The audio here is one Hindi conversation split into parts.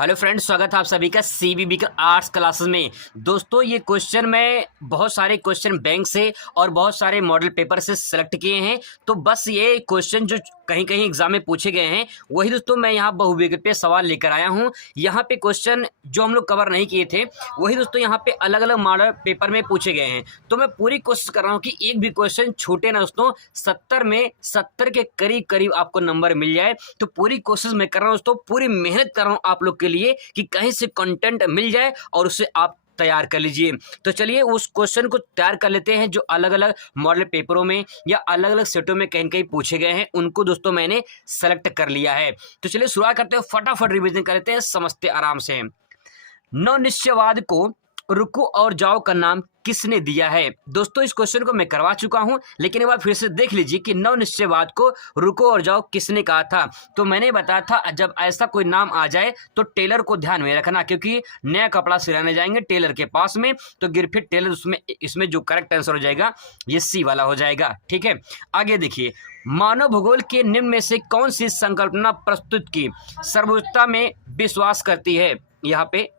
हेलो फ्रेंड्स, स्वागत है आप सभी का सीबीबी का आर्ट्स क्लासेस में। दोस्तों, ये क्वेश्चन मैं बहुत सारे क्वेश्चन बैंक से और बहुत सारे मॉडल पेपर से सेलेक्ट किए हैं। तो बस ये क्वेश्चन जो कहीं कहीं एग्जाम में पूछे गए हैं वही दोस्तों मैं यहाँ बहुविकल्प पे सवाल लेकर आया हूँ। यहाँ पे क्वेश्चन जो हम लोग कवर नहीं किए थे वही दोस्तों यहाँ पे अलग अलग मॉडल पेपर में पूछे गए हैं। तो मैं पूरी कोशिश कर रहा हूँ कि एक भी क्वेश्चन छूटे ना दोस्तों। 70 में 70 के करीब करीब आपको नंबर मिल जाए। तो पूरी कोशिश मैं कर रहा हूँ दोस्तों, पूरी मेहनत कर रहा हूँ आप लोग के लिए कि कहीं से कंटेंट मिल जाए और उसे आप तैयार कर लीजिए। तो चलिए उस क्वेश्चन को तैयार कर लेते हैं जो अलग अलग मॉडल पेपरों में या अलग अलग सेटों में कहीं कहीं पूछे गए हैं। उनको दोस्तों मैंने सेलेक्ट कर लिया है। तो चलिए शुरुआत करते हैं, फटाफट रिवीजन कर लेते हैं, समझते आराम से। नवनिश्चयवाद को रुको और जाओ का नाम किसने दिया है? दोस्तों, इस क्वेश्चन को मैं करवा चुका हूं, लेकिन एक बार फिर से देख लीजिए कि नवनिश्चयवाद को रुको और जाओ किसने कहा था। तो मैंने बताया था जब ऐसा कोई नाम आ जाए तो टेलर को ध्यान में रखना, क्योंकि नया कपड़ा सिलाने जाएंगे टेलर के पास में तो गिरफिट टेलर उसमें इसमें जो करेक्ट आंसर हो जाएगा ये सी वाला हो जाएगा। ठीक है, आगे देखिए। मानव भूगोल के निम्न में से कौन सी संकल्पना प्रस्तुत की सर्वोच्चता में विश्वास करती है? यहाँ पे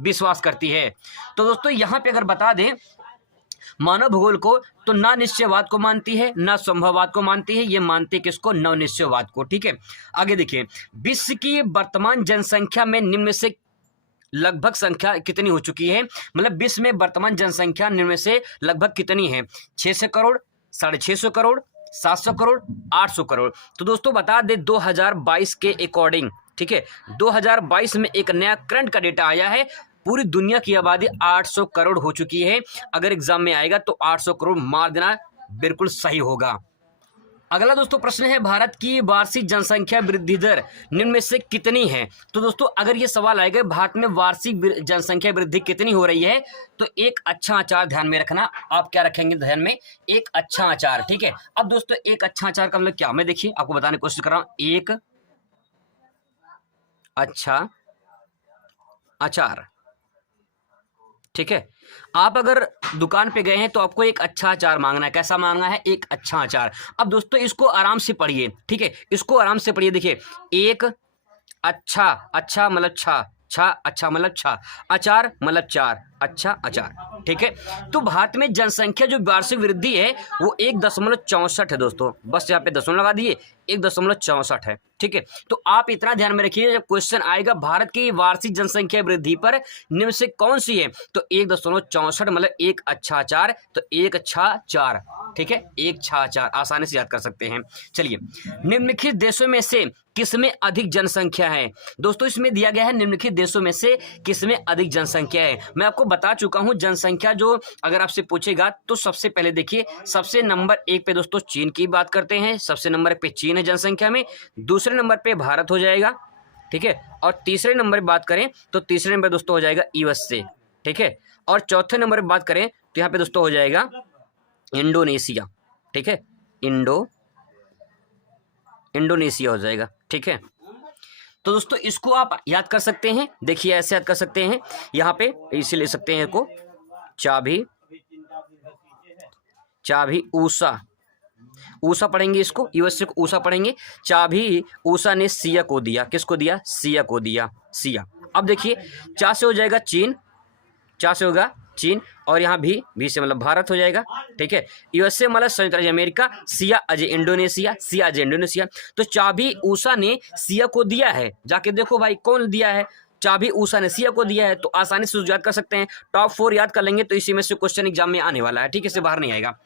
विश्वास करती है। तो दोस्तों यहाँ पे अगर बता दें मानव भूगोल को, तो ना निश्चयवाद को मानती है ना संभववाद को मानती है, ये मानती है किसको? नवनिश्चयवाद को। ठीक है, आगे देखिए। विश्व की वर्तमान जनसंख्या में निम्न में से लगभग संख्या कितनी हो चुकी है? मतलब विश्व में वर्तमान जनसंख्या निम्न में से लगभग कितनी है? 600 करोड़, 650 करोड़, 700 करोड़, 800 करोड़। तो दोस्तों बता दें 2022 के अकॉर्डिंग, ठीक है, 2022 में एक नया करंट का डेटा आया है। पूरी दुनिया की आबादी 800 करोड़ हो चुकी है। अगर एग्जाम में आएगा तो 800 करोड़ मार देना बिल्कुल सही होगा। अगला दोस्तों प्रश्न है, भारत की वार्षिक जनसंख्या वृद्धि दर निम्न में से कितनी है? तो दोस्तों अगर ये सवाल आएगा भारत में वार्षिक जनसंख्या वृद्धि कितनी हो रही है, तो एक अच्छा आचार ध्यान में रखना। आप क्या रखेंगे ध्यान में? एक अच्छा आचार। ठीक है, अब दोस्तों एक अच्छा आचार का मतलब क्या? मैं देखिए आपको बताने की कोशिश कर रहा हूं। एक अच्छा आचार, ठीक है। आप अगर दुकान पे गए हैं तो आपको एक अच्छा अचार मांगना है। कैसा मांगना है? एक अच्छा अचार। अब दोस्तों इसको आराम से पढ़िए, ठीक है, इसको आराम से पढ़िए। देखिए, एक अच्छा, अच्छा मतलब छा, छा अच्छा मतलब छा, अचार मतलब चार, अच्छा अचार। ठीक है, तो भारत में जनसंख्या जो वार्षिक वृद्धि है वो 1.64 है दोस्तों। बस यहाँ पे दशमलव लगा दिए, 1.64 है। ठीक है, तो आप इतना ध्यान में रखिए, जब क्वेश्चन आएगा भारत की वार्षिक जनसंख्या वृद्धि पर निम्न से कौन सी है, तो 1.64 मतलब एक अच्छा चार, तो एक अच्छा चार। ठीक है, एक छा चार, आसानी से याद कर सकते हैं। चलिए, निम्नलिखित देशों में से किसमें अधिक जनसंख्या है? दोस्तों इसमें दिया गया है निम्नलिखित देशों में से किसमें अधिक जनसंख्या है। मैं आपको बता चुका हूं जनसंख्या जो अगर आपसे पूछेगा तो सबसे पहले देखिए, सबसे नंबर 1 पे दोस्तों चीन की बात करते हैं। सबसे नंबर 1 पे चीन है जनसंख्या में, दूसरे नंबर पे भारत हो जाएगा, ठीक है, और तीसरे नंबर पे बात करें तो तीसरे नंबर दोस्तों हो जाएगा यूएसए, ठीक है, और चौथे नंबर पे बात करें तो यहाँ पे दोस्तों हो जाएगा इंडोनेशिया। ठीक है, इंडोनेशिया हो जाएगा। ठीक है, तो दोस्तों इसको आप याद कर सकते हैं। देखिए ऐसे याद कर सकते हैं, यहाँ पे इसे ले सकते हैं को चाबी, चाबी ऊषा, ऊषा पढ़ेंगे इसको, यूएसए को ऊषा पढ़ेंगे। चाबी ऊषा ने सिया को दिया, किसको दिया? सिया को दिया, सिया। अब देखिए चा से हो जाएगा चीन, चा से होगा चीन, और यहाँ भी से मतलब भारत हो जाएगा। ठीक है, यूएसए मतलब संयुक्त राज्य America, Siya Ajay Indonesia, Siya Ajay Indonesia. तो चाबी ऊषा ने सिया को दिया है, जाके देखो भाई कौन दिया है, चाबी ऊषा ने सिया को दिया है। तो आसानी से याद कर सकते हैं, टॉप 4 याद कर लेंगे तो इसी में से क्वेश्चन एग्जाम में आने वाला है। ठीक है, इससे बाहर नहीं आएगा।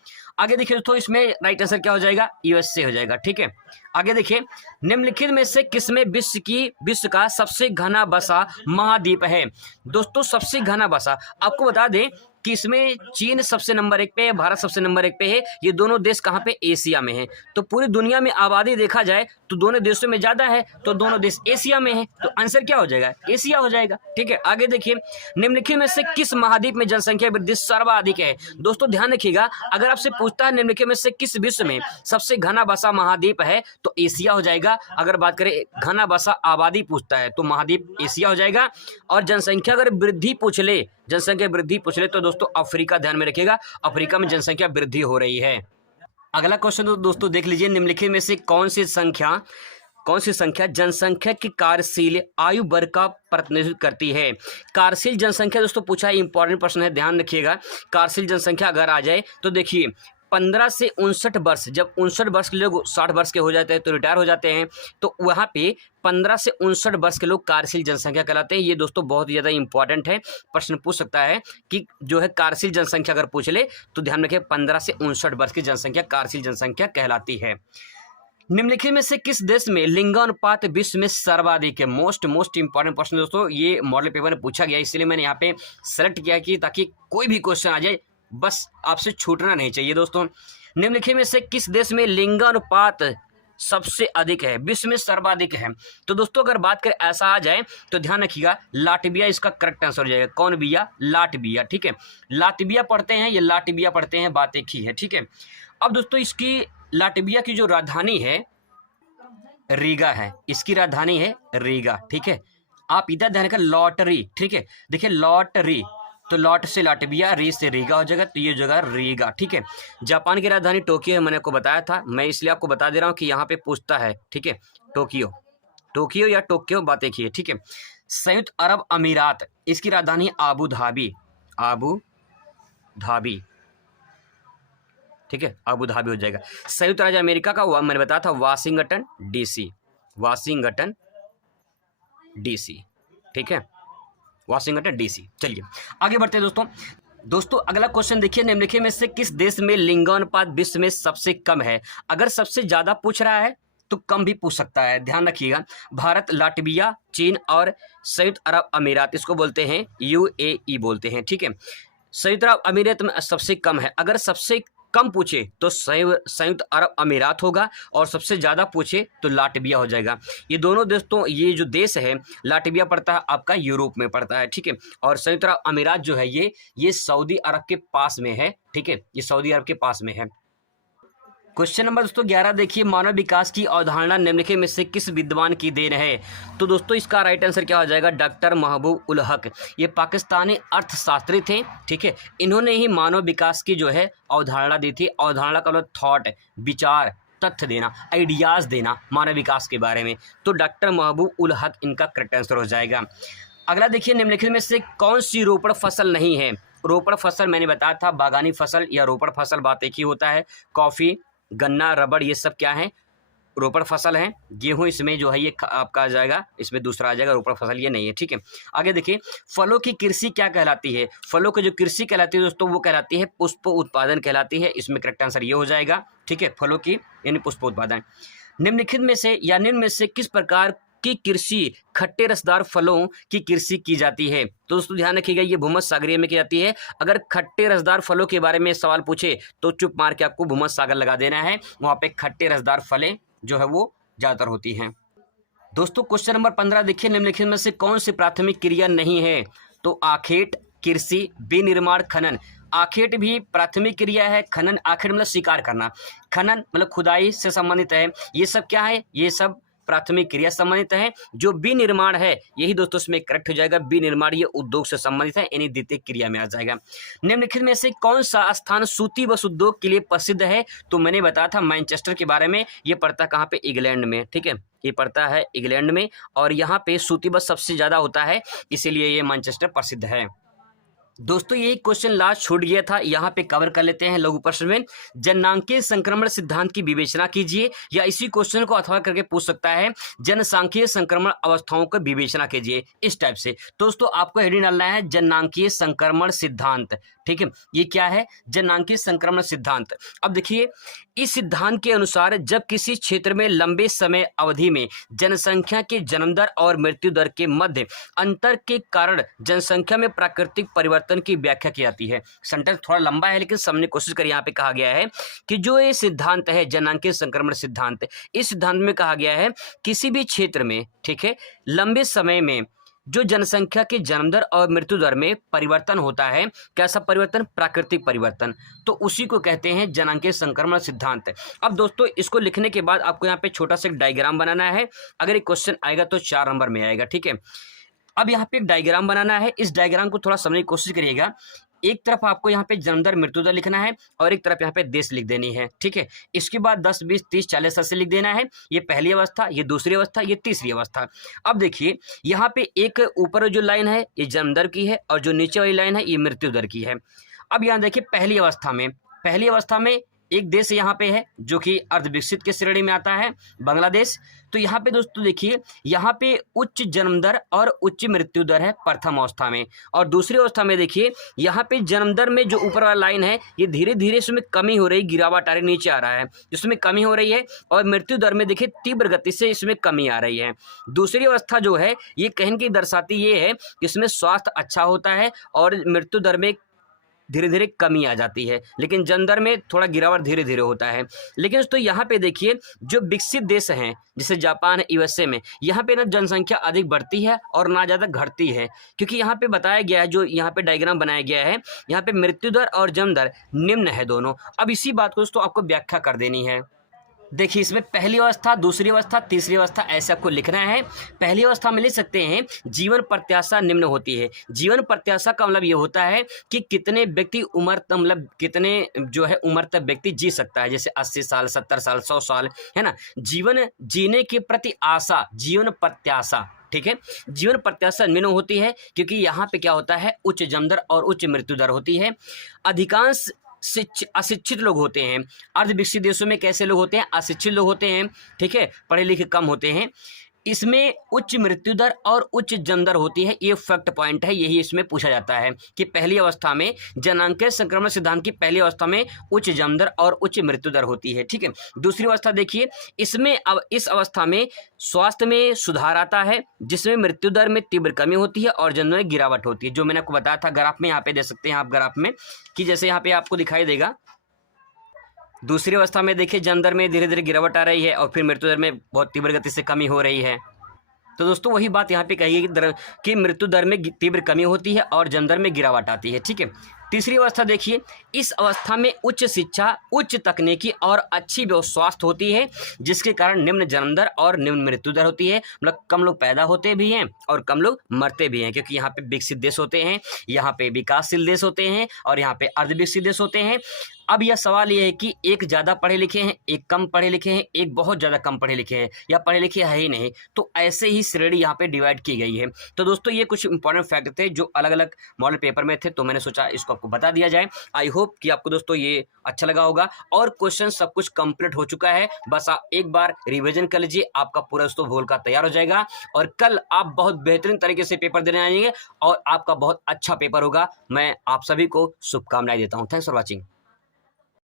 आगे देखिए दोस्तों, इसमें राइट आंसर क्या हो जाएगा? यूएसए हो जाएगा। ठीक है, आगे देखिए, निम्नलिखित में से किसमें विश्व का सबसे घना बसा महाद्वीप है? दोस्तों सबसे घना बसा आपको बता दें कि इसमें चीन सबसे नंबर 1 पे है, भारत सबसे नंबर 1 पे है। ये दोनों देश कहाँ पे? एशिया में है। तो पूरी दुनिया में आबादी देखा जाए तो दोनों देशों में ज्यादा है, तो दोनों देश एशिया में है, तो आंसर क्या हो जाएगा? एशिया हो जाएगा। ठीक है, आगे देखिए, निम्नलिखित में से किस महाद्वीप में जनसंख्या वृद्धि सर्वाधिक है? दोस्तों ध्यान रखिएगा, अगर आपसे पूछता है निम्नलिखित में से किस विश्व में सबसे घना बसा महाद्वीप है, तो एशिया हो जाएगा। अगर बात करें घना बसा आबादी पूछता है तो महाद्वीप एशिया हो जाएगा। और जनसंख्या अगर वृद्धि पूछ ले, जनसंख्या वृद्धि पूछ ले तो दोस्तों अफ्रीका ध्यान में रखिएगा, अफ्रीका में जनसंख्या वृद्धि हो रही है। अगला क्वेश्चन दोस्तों देख लीजिए, निम्नलिखित में से कौन सी संख्या जनसंख्या की कार्यशील आयु वर्ग का प्रतिनिधित्व करती है? कार्यशील जनसंख्या दोस्तों पूछा है, इंपॉर्टेंट प्रश्न है, ध्यान रखिएगा। कार्यशील जनसंख्या अगर आ जाए तो देखिए 15 से 59 वर्ष, जब 59 वर्ष के लोग 60 वर्ष के हो जाते हैं तो रिटायर हो जाते हैं, तो वहाँ पे 15 से 59 वर्ष के लोग कार्यशील जनसंख्या कहलाते हैं। ये दोस्तों बहुत ही ज़्यादा इंपॉर्टेंट है, प्रश्न पूछ सकता है कि जो है कार्यशील जनसंख्या अगर पूछ ले तो ध्यान रखिए 15 से 59 वर्ष की जनसंख्या कार्यशील जनसंख्या कहलाती है। निम्नलिखित में से किस देश में लिंगानुपात विश्व में सर्वाधिक है? मोस्ट इंपॉर्टेंट प्रश्न दोस्तों, ये मॉडल पेपर में पूछा गया, इसलिए मैंने यहाँ पे सेलेक्ट किया कि ताकि कोई भी क्वेश्चन आ जाए बस आपसे छूटना नहीं चाहिए दोस्तों। निम्नलिखित में से किस देश में लिंगानुपात सबसे अधिक है, विश्व में सर्वाधिक है? तो दोस्तों अगर बात करें ऐसा आ जाए तो ध्यान रखिएगा लाटविया इसका करेक्ट आंसर हो जाएगा। कौन बिया? लाटविया, ठीक है। लाटविया पढ़ते हैं, ये लाटविया पढ़ते हैं, बात एक ही है, ठीक है। अब दोस्तों इसकी लाटविया की जो राजधानी है रीगा है, इसकी राजधानी है रीगा, ठीक है। आप इधर ध्यान रखिए लॉटरी, ठीक है। देखिए लॉटरी, तो लॉट से लाटविया, री से रीगा हो जाएगा, तो ये जगह रीगा, ठीक है। जापान की राजधानी टोक्यो है, मैंने आपको बताया था, मैं इसलिए आपको बता दे रहा हूँ कि यहाँ पे पूछता है, ठीक है। टोक्यो या टोक्यो, बात एक ही है, ठीक है। संयुक्त अरब अमीरात, इसकी राजधानी आबू धाबी, ठीक है, आबू धाबी हो जाएगा। संयुक्त राज्य अमेरिका का मैंने बताया था वाशिंगटन डीसी, ठीक है, वाशिंगटन डीसी। चलिए आगे बढ़ते हैं दोस्तों अगला क्वेश्चन देखिए, निम्नलिखित में से किस देश में लिंगानुपात विश्व में सबसे कम है? अगर सबसे ज्यादा पूछ रहा है तो कम भी पूछ सकता है, ध्यान रखिएगा। भारत, लाटविया, चीन और संयुक्त अरब अमीरात, इसको बोलते हैं UAE बोलते हैं, ठीक है। संयुक्त अरब अमीरात में सबसे कम है, अगर सबसे कम पूछे तो संयुक्त अरब अमीरात होगा और सबसे ज़्यादा पूछे तो लाटविया हो जाएगा। ये दोनों दोस्तों, ये जो देश है लाटविया पड़ता है आपका यूरोप में पड़ता है, ठीक है। और संयुक्त अरब अमीरात जो है ये सऊदी अरब के पास में है, ठीक है, ये सऊदी अरब के पास में है। क्वेश्चन नंबर दोस्तों 11 देखिए, मानव विकास की अवधारणा निम्नलिखित में से किस विद्वान की देन है? तो दोस्तों इसका राइट आंसर क्या हो जाएगा? डॉक्टर महबूब उल हक। ये पाकिस्तानी अर्थशास्त्री थे, ठीक है। इन्होंने ही मानव विकास की जो है अवधारणा दी थी। अवधारणा का मतलब थॉट, विचार, तथ्य देना, आइडियाज देना मानव विकास के बारे में। तो डॉक्टर महबूब उल हक इनका करेक्ट आंसर हो जाएगा। अगला देखिए, निम्नलिखित में से कौन सी रोपड़ फसल नहीं है? रोपड़ फसल मैंने बताया था बागानी फसल या रोपड़ फसल, बात एक ही होता है। कॉफ़ी, गन्ना, रबड़, ये सब क्या है? रोपड़ फसल है। गेहूं इसमें जो है ये आपका आ जाएगा, इसमें दूसरा आ जाएगा, रोपड़ फसल ये नहीं है, ठीक है। आगे देखिए, फलों की कृषि क्या कहलाती है? फलों की जो कृषि कहलाती है दोस्तों वो कहलाती है पुष्प उत्पादन कहलाती है। इसमें करेक्ट आंसर ये हो जाएगा, ठीक है, फलों की यानी पुष्प उत्पादन। निम्नलिखित में से या निम्न में से किस प्रकार की कृषि खट्टे रसदार फलों की कृषि की जाती है? तो दोस्तों ध्यान रखिएगा, ये भूमध्य सागरीय में की जाती है। अगर खट्टे रसदार फलों के बारे में सवाल पूछे तो चुप मार के आपको भूमध्य सागर लगा देना है, वहाँ पे खट्टे रसदार फलें जो है वो ज़्यादातर होती हैं। दोस्तों क्वेश्चन नंबर 15 देखिए, निम्नलिखित में से कौन सी प्राथमिक क्रिया नहीं है? तो आखेट, कृषि, विनिर्माण, खनन। आखेट भी प्राथमिक क्रिया है, खनन, आखेट मतलब शिकार करना, खनन मतलब खुदाई से संबंधित है। ये सब क्या है? ये सब प्राथमिक क्रिया संबंधित है। जो विनिर्माण है यही दोस्तों इसमें करेक्ट हो जाएगा, विनिर्माण ये उद्योग से संबंधित है, यानी द्वितीय क्रिया में आ जाएगा। निम्नलिखित में से कौन सा स्थान सूती बस उद्योग के लिए प्रसिद्ध है? तो मैंने बताया था मैनचेस्टर के बारे में, ये पड़ता है कहाँ पे? इंग्लैंड में, ठीक है, ये पड़ता है इंग्लैंड में, और यहाँ पे सूती बस सबसे ज़्यादा होता है, इसीलिए ये मैनचेस्टर प्रसिद्ध है। दोस्तों यही क्वेश्चन लास्ट छूट गया था, यहाँ पे कवर कर लेते हैं लघु प्रश्न में। जननांकीय संक्रमण सिद्धांत की विवेचना कीजिए, या इसी क्वेश्चन को अथवा करके पूछ सकता है जनसांख्यिकीय संक्रमण अवस्थाओं की विवेचना कीजिए, इस टाइप से। दोस्तों आपको हेडिंग डालना है जननांकीय संक्रमण सिद्धांत, ठीक है। ये क्या है? जननांकीय संक्रमण सिद्धांत। अब देखिए, इस सिद्धांत के अनुसार जब किसी क्षेत्र में लंबे समय अवधि में जनसंख्या के जन्म दर और मृत्यु दर के मध्य अंतर के कारण जनसंख्या में प्राकृतिक परिवर्तन की व्याख्या की जाती है। सेंटेंस थोड़ा लंबा है लेकिन समझने की कोशिश करिए। यहाँ पे कहा गया है कि जो ये सिद्धांत है जननांकीय संक्रमण सिद्धांत, इस सिद्धांत में कहा गया है किसी भी क्षेत्र में, ठीक है, लंबे समय में जो जनसंख्या के जन्म दर और मृत्यु दर में परिवर्तन होता है, कैसा परिवर्तन? प्राकृतिक परिवर्तन, तो उसी को कहते हैं जननांकीय संक्रमण सिद्धांत। अब दोस्तों इसको लिखने के बाद आपको यहाँ पे छोटा सा एक डायग्राम बनाना है। अगर एक क्वेश्चन आएगा तो 4 नंबर में आएगा, ठीक है। अब यहाँ पे एक डायग्राम बनाना है, इस डायग्राम को थोड़ा समझने की कोशिश करिएगा। एक तरफ आपको यहाँ पे जन्म दर मृत्यु दर लिखना है और एक तरफ यहाँ पे देश लिख देनी है, ठीक है। इसके बाद 10, 20, 30, 40, 80 लिख देना है। ये पहली अवस्था, ये दूसरी अवस्था, ये तीसरी अवस्था। अब देखिए यहाँ पे एक ऊपर जो लाइन है ये जन्म दर की है और जो नीचे वाली लाइन है ये मृत्यु दर की है। अब यहाँ देखिए पहली अवस्था में एक देश यहाँ पे है जो कि अर्धविकसित की श्रेणी में आता है, बांग्लादेश। तो यहाँ पे दोस्तों देखिए यहाँ पे उच्च जन्म दर और उच्च मृत्यु दर है प्रथम अवस्था में, और दूसरी अवस्था में देखिए यहाँ पे जन्म दर में जो ऊपर वाला लाइन है ये धीरे धीरे इसमें कमी हो रही, गिरावट आ रही, नीचे आ रहा है, जिसमें कमी हो रही है। और मृत्यु दर में देखिए तीव्र गति से इसमें कमी आ रही है। दूसरी अवस्था जो है ये कहीं की दर्शाती ये है कि इसमें स्वास्थ्य अच्छा होता है और मृत्यु दर में धीरे धीरे कमी आ जाती है, लेकिन जन्म दर में थोड़ा गिरावट धीरे धीरे होता है। लेकिन दोस्तों यहाँ पे देखिए जो विकसित देश हैं जैसे जापान, यूएसए में, यहाँ पे ना जनसंख्या अधिक बढ़ती है और ना ज़्यादा घटती है, क्योंकि यहाँ पे बताया गया है, जो यहाँ पे डायग्राम बनाया गया है, यहाँ पे मृत्यु दर और जन्म दर निम्न है दोनों। अब इसी बात को दोस्तों आपको व्याख्या कर देनी है। देखिए इसमें पहली अवस्था, दूसरी अवस्था, तीसरी अवस्था ऐसे आपको लिखना है। पहली अवस्था में लिख सकते हैं जीवन प्रत्याशा निम्न होती है। जीवन प्रत्याशा का मतलब ये होता है कि कितने व्यक्ति उम्र मतलब कितने जो है उम्र तक व्यक्ति जी सकता है, जैसे 80 साल, 70 साल, 100 साल, है ना। जीवन जीने के प्रति आशा, जीवन प्रत्याशा, ठीक है। जीवन प्रत्याशा निम्न होती है क्योंकि यहाँ पे क्या होता है, उच्च जन्म दर और उच्च मृत्यु दर होती है। अधिकांश अशिक्षित लोग होते हैं। अर्धविकसित देशों में कैसे लोग होते हैं, अशिक्षित लोग होते हैं, ठीक है, पढ़े लिखे कम होते हैं। इसमें उच्च मृत्यु दर और उच्च जन्म दर होती है, ये फैक्ट पॉइंट है, यही इसमें पूछा जाता है कि पहली अवस्था में जननांगीय संक्रमण सिद्धांत की पहली अवस्था में उच्च जन्म दर और उच्च मृत्यु दर होती है, ठीक है। दूसरी अवस्था देखिए, इसमें अब इस अवस्था में स्वास्थ्य में सुधार आता है, जिसमें मृत्यु दर में तीव्र कमी होती है और जन्म में गिरावट होती है, जो मैंने आपको बताया था ग्राफ में। यहाँ पे दे सकते हैं आप ग्राफ में कि जैसे यहाँ पे आपको दिखाई देगा। दूसरी अवस्था में देखिए जन्म दर में धीरे धीरे गिरावट आ रही है और फिर मृत्यु दर में बहुत तीव्र गति से कमी हो रही है। तो दोस्तों वही बात यहाँ पे कही है कि मृत्यु दर में तीव्र कमी होती है और जन्म दर में गिरावट आती है, ठीक है। तीसरी अवस्था देखिए, इस अवस्था में उच्च शिक्षा, उच्च तकनीकी और अच्छी स्वास्थ्य होती है, जिसके कारण निम्न जन्म दर और निम्न मृत्यु दर होती है। मतलब कम लोग पैदा होते भी हैं और कम लोग मरते भी हैं, क्योंकि यहाँ पे विकसित देश होते हैं, यहाँ पे विकासशील देश होते हैं और यहाँ पे अर्धविकसित देश होते हैं। अब यह सवाल ये है कि एक ज़्यादा पढ़े लिखे हैं, एक कम पढ़े लिखे हैं, एक बहुत ज़्यादा कम पढ़े लिखे हैं, या पढ़े लिखे है ही नहीं, तो ऐसे ही श्रेणी यहाँ पे डिवाइड की गई है। तो दोस्तों ये कुछ इंपॉर्टेंट फैक्ट थे जो अलग अलग मॉडल पेपर में थे, तो मैंने सोचा इसको आपको बता दिया जाए। आई होप कि आपको दोस्तों ये अच्छा लगा होगा और क्वेश्चन सब कुछ कंप्लीट हो चुका है। बस आप एक बार रिवीजन कर लीजिए, आपका पूरा दोस्तों भूल का तैयार हो जाएगा और कल आप बहुत बेहतरीन तरीके से पेपर देने आएंगे और आपका बहुत अच्छा पेपर होगा। मैं आप सभी को शुभकामनाएं देता हूँ। Thanks for watching.